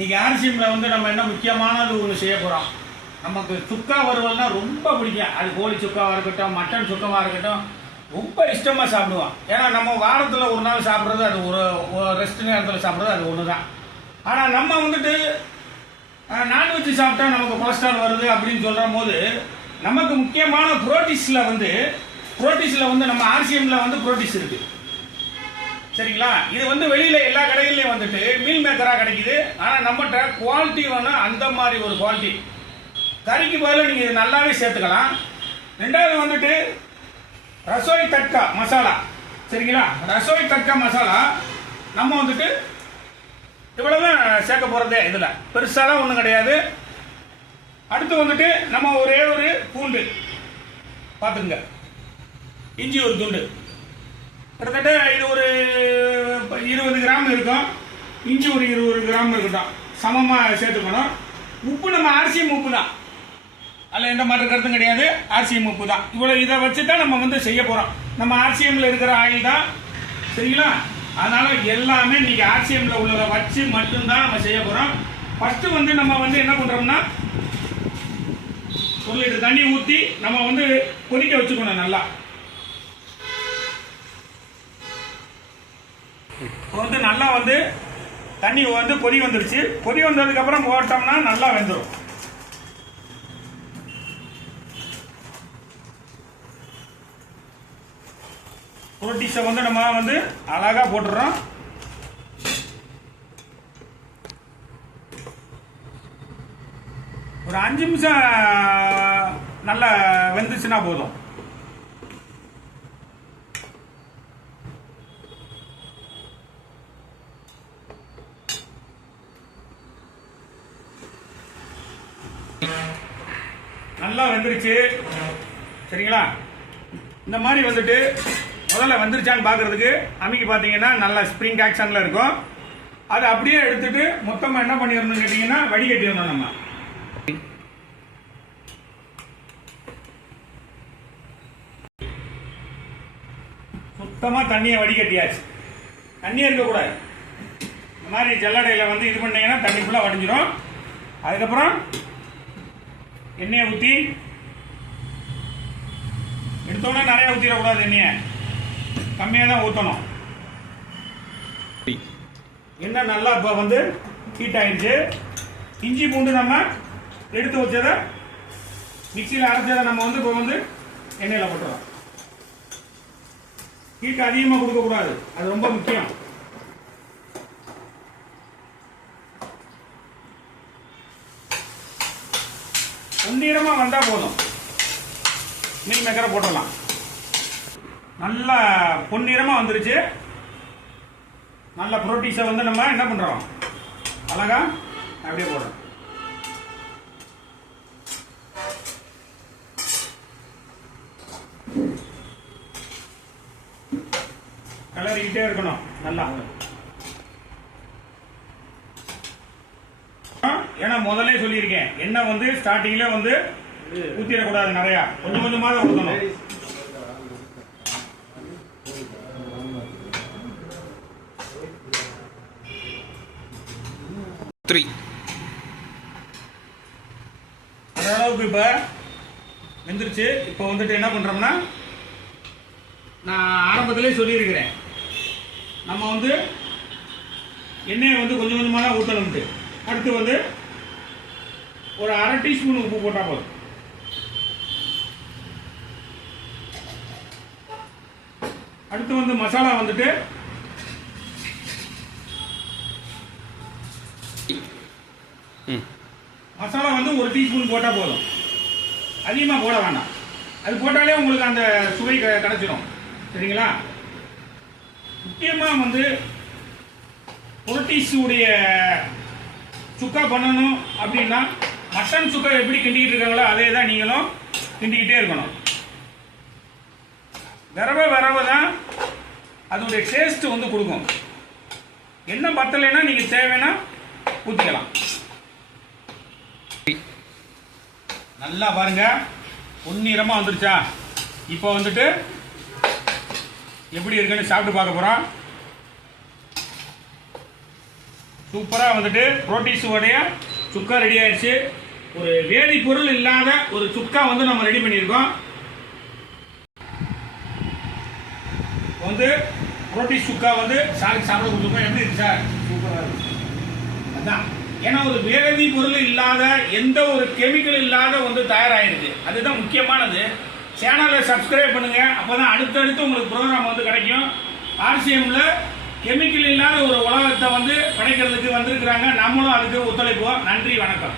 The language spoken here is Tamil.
இன்னைக்கு ஆர்சிஎம்ல வந்து நம்ம என்ன முக்கியமானது ஒன்று செய்ய போகிறோம். நமக்கு சுக்கா வறுவல்னா ரொம்ப பிடிக்கும். அது கோழி சுக்காவாக இருக்கட்டும், மட்டன் சுக்கமாக இருக்கட்டும், ரொம்ப இஷ்டமாக சாப்பிடுவோம். ஏன்னா நம்ம வாரத்தில் ஒரு நாள் சாப்பிட்றது, அது ஒரு ரெஸ்ட் நேரத்தில் சாப்பிட்றது அது ஒன்று தான். ஆனால் நம்ம வந்துட்டு நான்வெஜ் சாப்பிட்டா நமக்கு கொலஸ்ட்ரால் வருது அப்படின்னு சொல்கிற போது நமக்கு முக்கியமான புரோட்டீஸில் வந்து நம்ம ஆர்சிஎம்ல வந்து புரோட்டீஸ் இருக்குது. சரிங்களா? இது வந்து வெளியில எல்லா கடைகள்லையும் வந்துட்டு மீல் மேக்கரா கிடைக்குது. ஆனால் நம்மகிட்ட குவாலிட்டி வேணும், அந்த மாதிரி ஒரு குவாலிட்டி. கறிக்கு பதிலாக நீங்கள் இது நல்லாவே சேர்த்துக்கலாம். ரெண்டாவது வந்துட்டு ரசோய் தட்கா மசாலா. சரிங்களா? ரசோய் தட்கா மசாலா நம்ம வந்துட்டு இவ்வளவுதான் சேர்க்க போறதே. இதில் பெருசாலாம் ஒன்றும் கிடையாது. அடுத்து வந்துட்டு நம்ம ஒரே ஒரு பூண்டு பார்த்துங்க, இஞ்சி ஒரு துண்டு, கிட்டத்தட்ட இது ஒரு 20 கிராம் இருக்கும். இஞ்சி ஒரு 20 கிராம் இருக்கட்டும், சமமாக சேர்த்துக்கணும். உப்பு நம்ம ஆர்சிஎம் உப்பு தான், அதில் எந்த மாற்று கருத்தும் கிடையாது. ஆர்சிஎம் உப்பு தான். இவ்வளோ இதை வச்சு தான் நம்ம வந்து செய்ய போகிறோம். நம்ம ஆர்சிஎம்ல இருக்கிற ஆயில் தான். சரிங்களா? அதனால எல்லாமே இன்னைக்கு ஆர்சிஎம்ல உள்ளதை வச்சு மட்டும்தான் நம்ம செய்ய போகிறோம். ஃபர்ஸ்ட் வந்து நம்ம வந்து என்ன பண்ணுறோம்னா 1 லிட்டர் தண்ணி ஊற்றி நம்ம வந்து கொதிக்க வச்சுக்கணும் நல்லா. வந்து நல்லா வந்து தண்ணி வந்து கொதி வந்துருச்சு. கொதி வந்ததுக்கு அப்புறம் போட்டோம்னா நல்லா வெந்துடும். புரோட்டீஸை வந்து நம்ம வந்து அழகா போட்டுறோம். ஒரு 5 நிமிஷம் நல்லா வெந்துச்சுன்னா போதும். நல்லா வெந்துருச்சு. சரிங்களா? இந்த மாதிரி வந்துட்டு முதல்ல வெந்துருச்சான்னு பார்க்கறதுக்கு அமைக்கி பார்த்தீங்கன்னா நல்லா ஸ்ப்ரிங் ஆக்ஷன்ல இருக்கும். அதை அப்படியே எடுத்துட்டு மொத்தமாக என்ன பண்ணிடணும்னு கேட்டீங்கன்னா வடிகட்டிடணும். நம்ம சுத்தமாக தண்ணியை வடிகட்டியாச்சு. தண்ணியே இருக்கக்கூடாது. இந்த மாதிரி ஜல்லடையில் வந்து இது பண்ணீங்கன்னா தண்ணி ஃபுல்லாக வடிஞ்சிடும். அதுக்கப்புறம் எண்ணெயை ஊற்றி எடுத்தோன்னே நிறைய ஊற்றிடக்கூடாது. எண்ணெயை கம்மியாக தான் ஊற்றணும். எண்ணெய் நல்லா இப்போ வந்து ஹீட் ஆயிடுச்சு. இஞ்சி பூண்டு நம்ம எடுத்து வச்சதை மிக்சியில் அரைச்சதை நம்ம வந்து இப்போ வந்து எண்ணெயில் போட்டுறோம். ஹீட் அதிகமாக கொடுக்கக்கூடாது, அது ரொம்ப முக்கியம். பொன்னிறமா வந்தா போதும், மீல் மேக்கரை போட்டுடலாம். நல்லா பொன்னிறமா வந்துருச்சு. நல்ல புரோட்டீஸை வந்து நம்ம என்ன பண்றோம், அழகா அப்படியே போடுறோம். கலரிக்கிட்டே இருக்கணும் நல்லா. ஏன்னா முதல்ல சொல்லியிருக்கேன், எண்ணெய் வந்து ஸ்டார்டிங்ல வந்து ஊத்திடக்கூடாது, நிறைய கொஞ்சம் கொஞ்சமா தான் ஊற்றணும். அளவுக்கு இப்ப வெந்துருச்சு. இப்ப வந்துட்டு என்ன பண்றோம்னா, நான் ஆரம்பத்திலே சொல்லியிருக்கிறேன், நம்ம வந்து எண்ணெயை வந்து கொஞ்சம் கொஞ்சமாக தான் ஊற்றணும்ட்டு. அடுத்து வந்து ஒரு 1/2 டீஸ்பூன் உப்பு போட்டா போதும். அடுத்து வந்து மசாலா வந்துட்டு மசாலா வந்து 1 டீஸ்பூன் போட்டா போதும், அதிகமாக போட வேண்டாம். அது போட்டாலே உங்களுக்கு அந்த சுவை கிடைச்சிடும். சரிங்களா? முக்கியமாக வந்து புரோட்டீஸ் உடைய சுக்கா பண்ணணும் அப்படின்னா, மட்டன் சுக்கா எப்படி கிண்டிக்கிட்டு இருக்காங்களோ அதே தான் நீங்களும் கிண்டிக்கிட்டே இருக்கணும். விரவ தான் அதோடைய டேஸ்ட் வந்து கொடுக்கும். என்ன பத்தலைன்னா நீங்க தேவைன்னா ஊற்றிக்கலாம். நல்லா பாருங்க, பொன்னிறமா வந்துருச்சா? இப்போ வந்துட்டு எப்படி இருக்குன்னு சாப்பிட்டு பார்க்க போறோம். சூப்பராக வந்துட்டு புரோட்டீஸுடைய சுக்கா ரெடி ஆயிடுச்சு. ஒரு வேதிப்பொருள் இல்லாத ஒரு சுக்கா வந்து நம்ம ரெடி பண்ணியிருக்கோம். வந்து புரோட்டீஸ் சுக்கா வந்து சாருக்கு சாப்பிட கொடுத்துருக்கோம். எப்படி இருக்கு சார்? சூப்பராக இருக்கு. அதான் ஏன்னா ஒரு வேதி பொருள் இல்லாத எந்த ஒரு கெமிக்கல் இல்லாத வந்து தயாராகிருக்கு. அதுதான் முக்கியமானது. சேனலை சப்ஸ்கிரைப் பண்ணுங்க. அப்போதான் அடுத்தடுத்து உங்களுக்கு ப்ரோக்ராம் வந்து கிடைக்கும். ஆர்சிஎம்ல கெமிக்கல் இல்லாத ஒரு உலகத்தை வந்து கிடைக்கிறதுக்கு வந்திருக்கிறாங்க. நம்மளும் அதுக்கு ஒத்துழைப்போம். நன்றி, வணக்கம்.